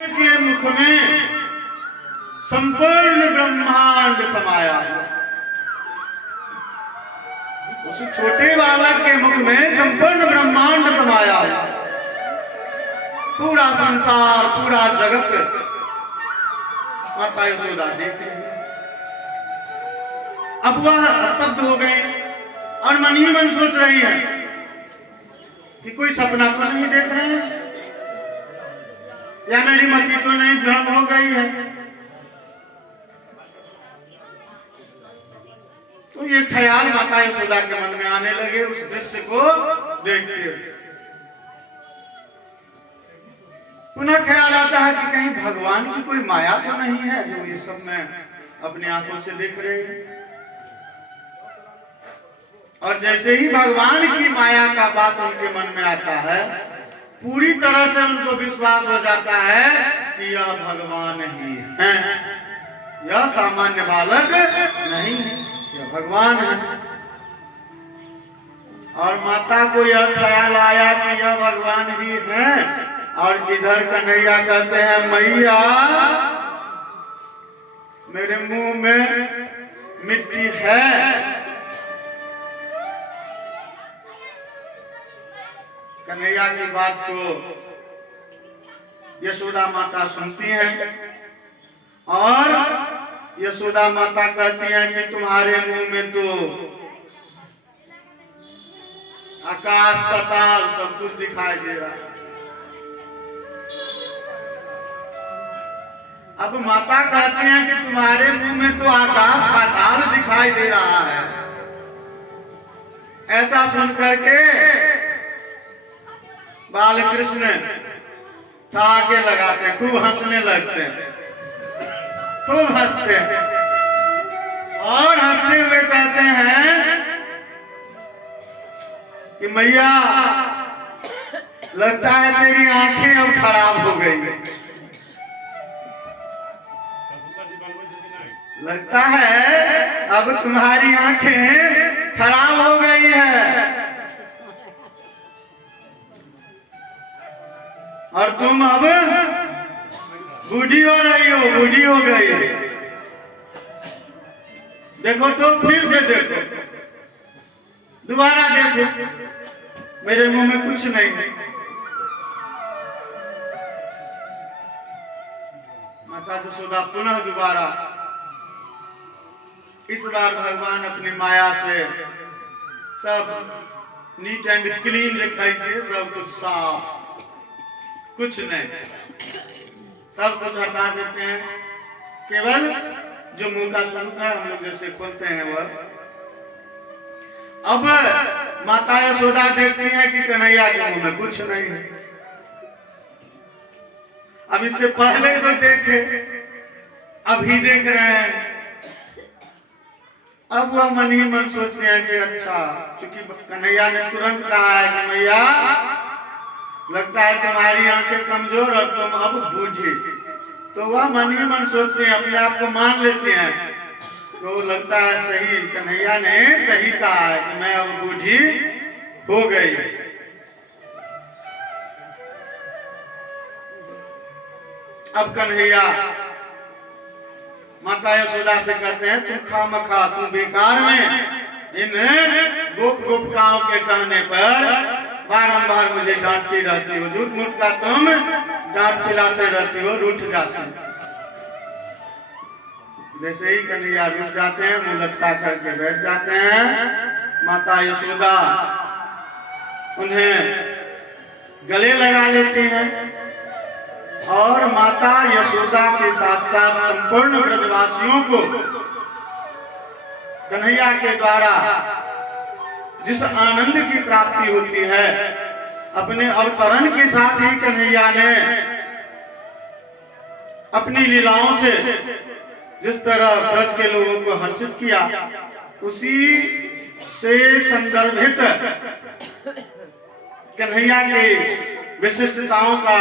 के मुख में संपूर्ण ब्रह्मांड समाया है। उस छोटे बालक के मुख में संपूर्ण ब्रह्मांड समाया है। पूरा संसार, पूरा जगत माता यशोदा देख रही है। अब वह स्तब्ध हो गए और मन ही मन सोच रही है कि कोई सपना तो नहीं देख रहे हैं, या मेरी मति तो नहीं भ्रम हो गई है। तो ये ख्याल माता यशोदा के मन में आने लगे उस दृश्य को देखते। पुनः ख्याल आता है कि कहीं भगवान की कोई माया तो नहीं है जो ये सब मैं अपने आंखों से देख रही हूं। और जैसे ही भगवान की माया का बात उनके मन में आता है, पूरी तरह से उनको विश्वास हो जाता है कि यह भगवान ही है, यह सामान्य बालक नहीं है, यह भगवान है। और माता को यह ख्याल आया कि यह भगवान ही है। और इधर कन्हैया कहते हैं, मैया मेरे मुंह में मिट्टी है। कन्हैया की बात को यशोदा माता सुनती हैं और यशोदा माता कहती हैं कि तुम्हारे मुंह में तो आकाश पाताल सब कुछ दिखाई दे रहा है। अब माता कहती हैं कि तुम्हारे मुंह में तो आकाश पाताल दिखाई दे रहा है। ऐसा सुन करके बाल कृष्ण ठहाके लगाते, खूब हंसने लगते हैं, खूब हंसते हैं और हंसते हुए कहते हैं कि मैया लगता है तेरी आंखें अब खराब हो गई, लगता है अब तुम्हारी आंखें खराब हो गई है और तुम अब बूढ़ी हो रही हो, बूढ़ी हो गई। देखो तो फिर से देखो, दोबारा देखो, मेरे मुंह में कुछ नहीं। माता यशोदा पुनः दोबारा, इस बार भगवान अपनी माया से सब नीट एंड क्लीन दिखाई से सब कुछ साफ, कुछ नहीं, सब कुछ हटा देते हैं। केवल जो मुंह का स्वरूप है हम लोग जैसे खोलते हैं वह। अब माता यशोदा देखती है कि कन्हैया के मुंह में कुछ नहीं है। अब इससे पहले जो देखे अभी देख रहे हैं। अब वह मन ही मन सोचते हैं कि अच्छा, चूंकि कन्हैया ने तुरंत कहा है कि मैया लगता है तुम्हारी आंखें कमजोर और तुम अब बूढ़ी, तो वह मन ही मन सोचते हैं, अपने आप को मान लेते हैं। तो लगता है सही, कन्हैया ने सही कहा है कि मैं अब बूढ़ी हो गई। अब कन्हैया माता यशोदा से कहते हैं, तुम खामखा, तुम बेकार में इन गोप गोपिकाओं के कहने पर बारंबार मुझे डांटती रहती हो, झूठ मूठ का तुम डांट पिलाते रहती हो, रूठ जाती हो। जैसे ही कन्हैया रूठ जाते हैं, मुंह लटका करके बैठ जाते हैं, माता यशोदा उन्हें गले लगा लेती हैं और माता यशोदा के साथ साथ संपूर्ण ब्रजवासियों को कन्हैया के द्वारा जिस आनंद की प्राप्ति होती है, अपने अवतरण के साथ ही कन्हैया ने अपनी लीलाओं से जिस तरह ब्रज के लोगों को हर्षित किया, उसी से संदर्भित कन्हैया की विशिष्टताओं का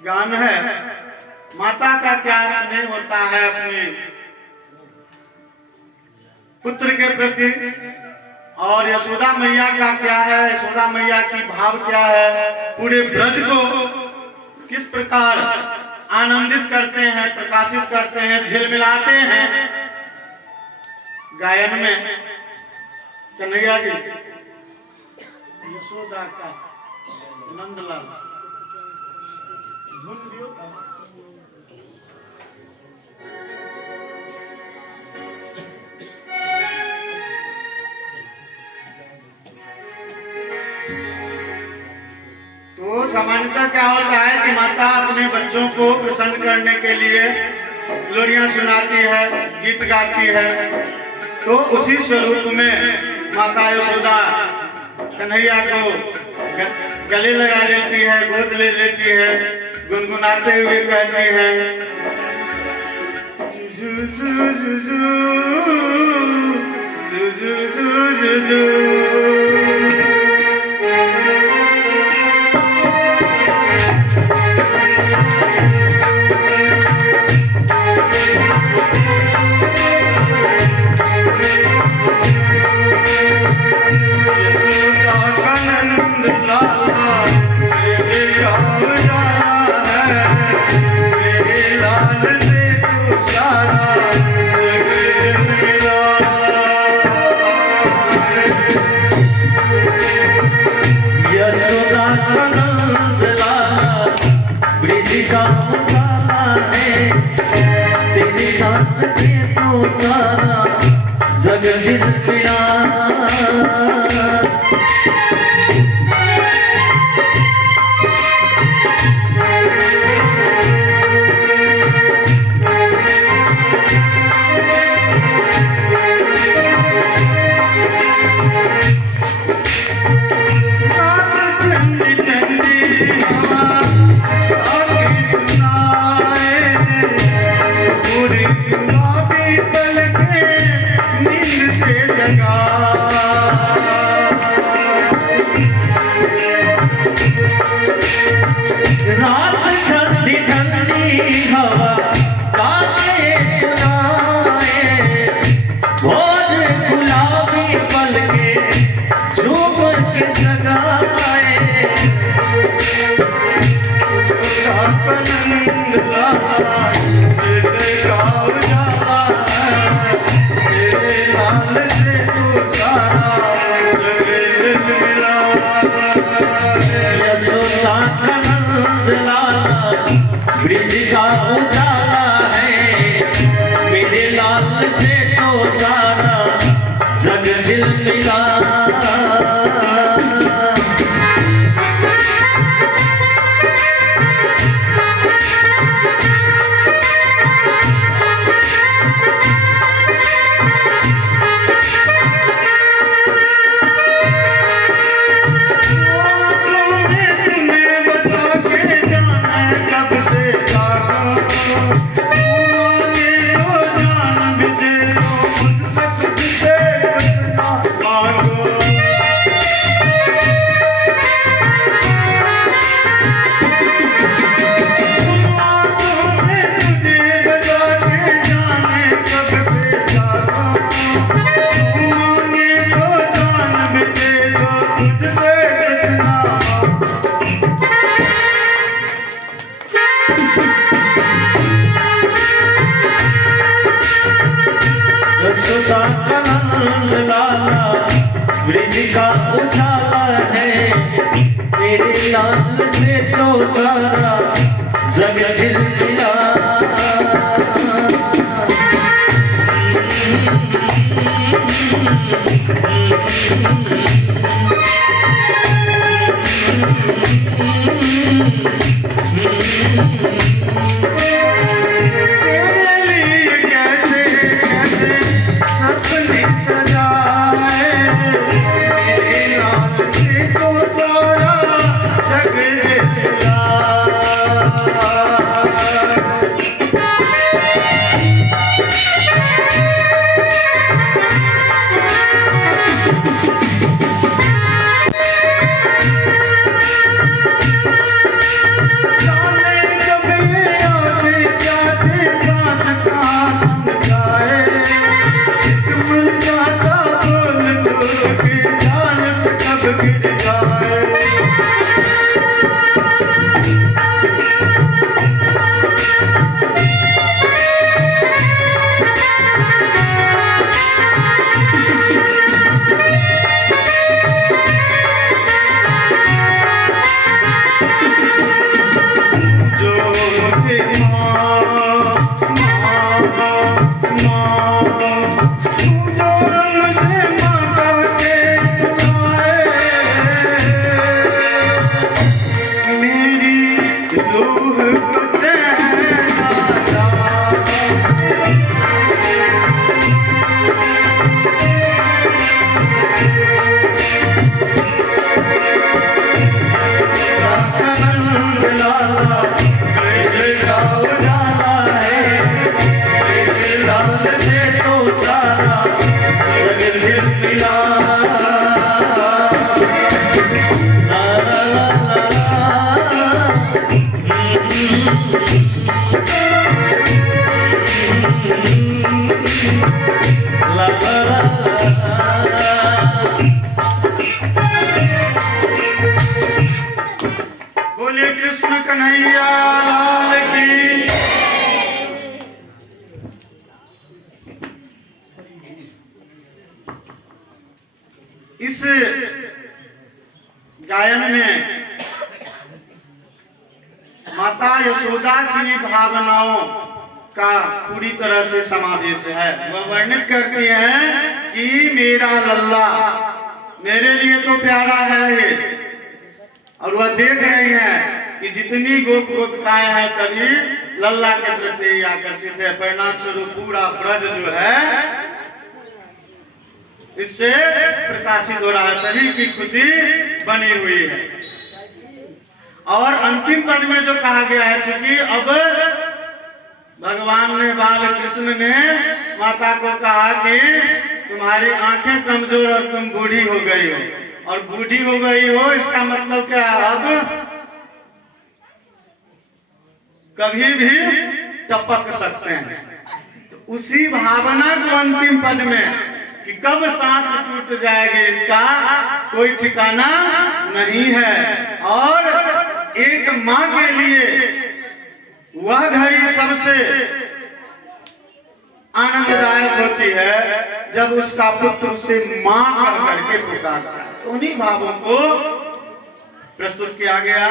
गान है। माता का क्या स्नेह होता है अपने पुत्र के प्रति, और यशोदा मैया का क्या है, यशोदा मैया की भाव क्या है, पूरे ब्रज को प्रकार आनंदित करते हैं, प्रकाशित करते हैं, झिलमिलाते हैं गायन में। कन्हैया जी यशोदा का नंदलाल धुन दियो। तो सामान्यतः क्या होता है कि माता अपने बच्चों को प्रसन्न करने के लिए लोरियां सुनाती है, गीत गाती है। तो उसी स्वरूप में माता यशोदा कन्हैया को गले लगा लेती है, गोद ले लेती है, गुनगुनाते हुए कहती है जू जू जू जू जू जू जू जू। जग जिल पिया ब्रिज का उजाला है मेरे लाल से तो सारा जग झिलमिला। ब्रिज का उजाला है तेरे लाल से तो सारा जग झिलमिला। रूह को चैन आया। बोलिए कृष्ण कन्हैया लाल की। इस गायन में माता यशोदा की भावनाओं का पूरी तरह से समावेश है। वह वर्णित करती हैं कि मेरा लल्ला मेरे लिए तो प्यारा है ये, और वह देख रही हैं कि जितनी गोप गोपिकाएं हैं सभी लल्ला के प्रति आकर्षित है। परिणाम स्वरूप पूरा ब्रज जो है इससे प्रकाशित हो रहा है, सभी की खुशी बनी हुई है। और अंतिम पद में जो कहा गया है, चूंकि अब भगवान ने बाल कृष्ण ने माता को कहा कि तुम्हारी आंखें कमजोर और तुम बूढ़ी हो गई हो, और बूढ़ी हो गई हो इसका मतलब क्या है, अब कभी भी टपक सकते हैं। तो उसी भावना को अंतिम पद में कि कब सांस टूट जाएगी इसका कोई ठिकाना नहीं है। और एक माँ के लिए वह घड़ी सबसे आनंददायक होती है जब उसका पुत्र उसे माँ कह करके पुकारता है। तो उन्हीं भावों को प्रस्तुत किया गया।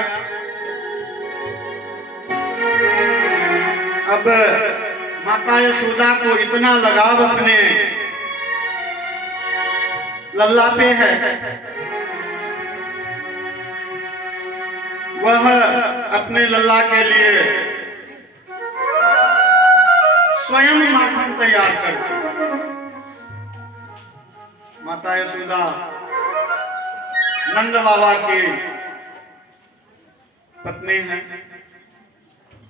अब माता यशोदा को इतना लगाव अपने लल्ला पे है, वह अपने लल्ला के लिए स्वयं माखन तैयार करती। माता यशोदा नंद बाबा की पत्नी है।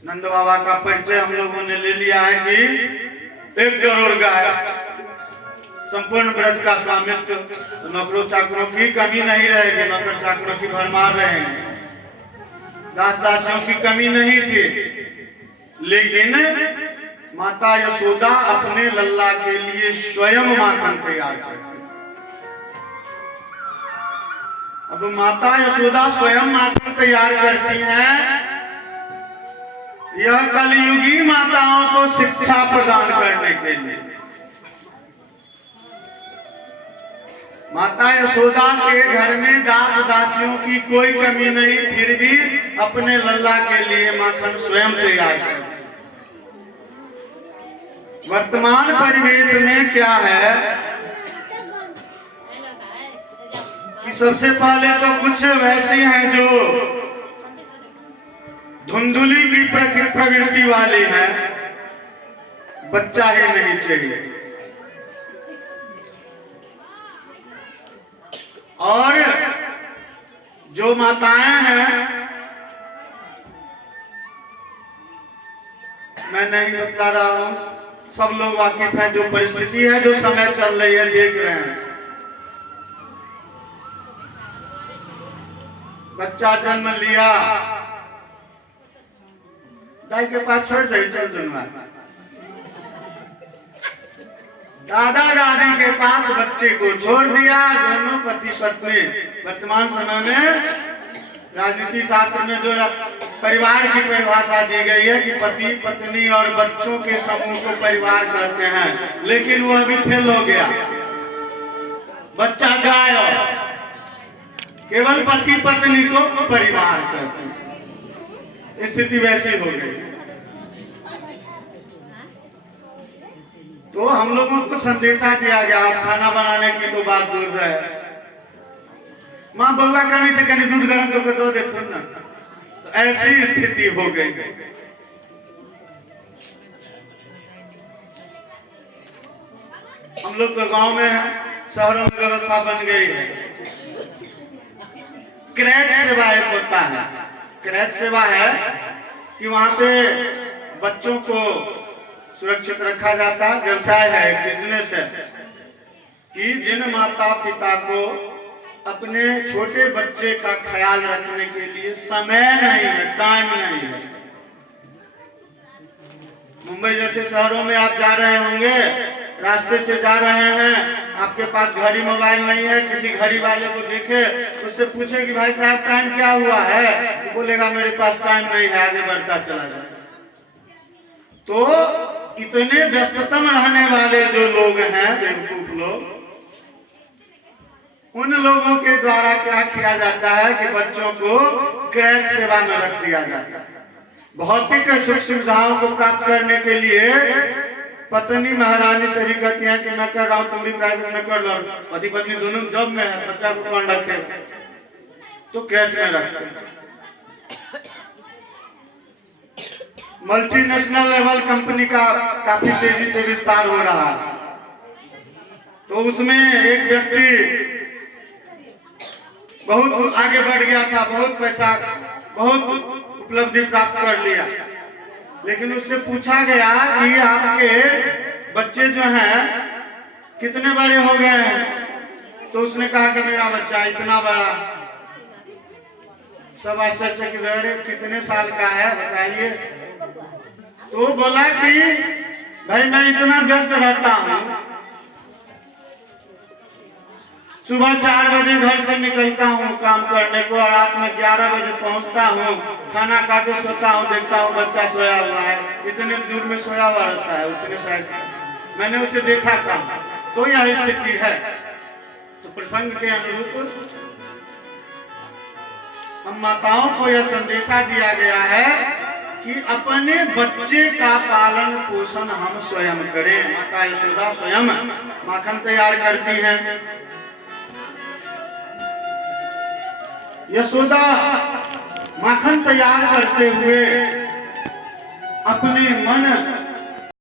नंद बाबा का परिचय हम लोगों ने ले लिया है कि 1 करोड़ गाय, संपूर्ण ब्रज का स्वामित्व, नौकरों चाकरों की कमी नहीं रहेगी, नौकर चाकरों की भरमार रहेंगे, दास दासियों की कमी नहीं थी। लेकिन माता यशोदा अपने लल्ला के लिए स्वयं माखन तैयार करती। अब माता यशोदा स्वयं माखन तैयार करती हैं, यह कलयुगी माताओं को शिक्षा प्रदान करने के लिए। माता यशोदा के घर में दास दासियों की कोई कमी नहीं, फिर भी अपने लल्ला के लिए माखन स्वयं तैयार करती। वर्तमान परिवेश में क्या है कि सबसे पहले तो कुछ वैसी हैं जो धुंधुली की प्रवृत्ति वाली हैं, बच्चा ही नहीं चाहिए। और जो माताएं हैं, मैं नहीं बतला रहा हूं, सब लोग वाकिफ हैं, जो परिस्थिति है, जो समय चल रही है, देख रहे हैं। बच्चा जन्म लिया, दाई के पास छोड़ जाए, चल जनवा। दादा दादी के पास बच्चे को छोड़ दिया, दोनों पति पत्नी। वर्तमान समय में राजनीति शास्त्र में जो परिवार की परिभाषा दी गई है कि पति पत्नी और बच्चों के समूह को परिवार कहते हैं, लेकिन वो अभी फेल हो गया। बच्चा गायब, केवल पति पत्नी को परिवार कहते हैं। स्थिति वैसी हो गई। तो हम लोगों को संदेशा दिया गया, खाना बनाने की तो बात दूर रहे, माँ बउआ करने से कहीं दूध गर्म करके दो देखो ना, तो ऐसी स्थिति हो गई। हम लोग तो गांव में हैं, शहरों में व्यवस्था बन गई है। क्रैच सेवा एक होता है। क्रैच सेवा है कि वहां पे बच्चों को सुरक्षित रखा जाता है। व्यवसाय है, एक बिजनेस है कि जिन माता पिता को अपने छोटे बच्चे का ख्याल रखने के लिए समय नहीं है, टाइम नहीं है। मुंबई जैसे शहरों में आप जा रहे होंगे, रास्ते से जा रहे हैं, आपके पास घड़ी मोबाइल नहीं है, किसी घड़ी वाले को देखे, उससे पूछे कि भाई साहब टाइम क्या हुआ है, तो बोलेगा मेरे पास टाइम नहीं है, आगे बढ़ता चला जाए। तो इतने व्यस्ततम रहने वाले जो लोग हैं, बेवकूफ लोग, उन लोगों के द्वारा क्या किया जाता है कि बच्चों को क्रैच सेवा में रख दिया जाता है। भौतिक सुख सुविधाओं को प्राप्त करने के लिए पत्नी महारानी से भी कहती है कि मैं कर रहा हूँ, तुम भी प्राइवेट में कर लो। पति पत्नी दोनों जॉब में है, बच्चा को कौन रखे, तो क्रैच में रखते। मल्टीनेशनल लेवल कंपनी का काफी तेजी से विस्तार हो रहा है। तो उसमें एक व्यक्ति बहुत आगे बढ़ गया था, बहुत पैसा, बहुत उपलब्धि प्राप्त कर लिया, लेकिन उससे पूछा गया कि आपके बच्चे जो हैं कितने बड़े हो गए हैं, तो उसने कहा कि मेरा बच्चा इतना बड़ा। सब आश्चर्य कि बड़े कितने साल का है बताइए। तो बोला कि भाई मैं इतना व्यस्त रहता हूँ, सुबह 4 बजे घर से निकलता हूँ काम करने को, और रात में 11 बजे पहुँचता हूँ, खाना खा के सोता हूँ, देखता हूँ बच्चा सोया हुआ है, इतने दूर में सोया हुआ रहता है, उतने साइज मैंने उसे देखा था। तो यह स्थिति है। तो प्रसंग के अनुरूप हम माताओं को यह संदेशा दिया गया है कि अपने बच्चे का पालन पोषण हम स्वयं करें। माता यशोदा स्वयं माखन तैयार करती हैं। यशोदा माखन तैयार करते हुए अपने मन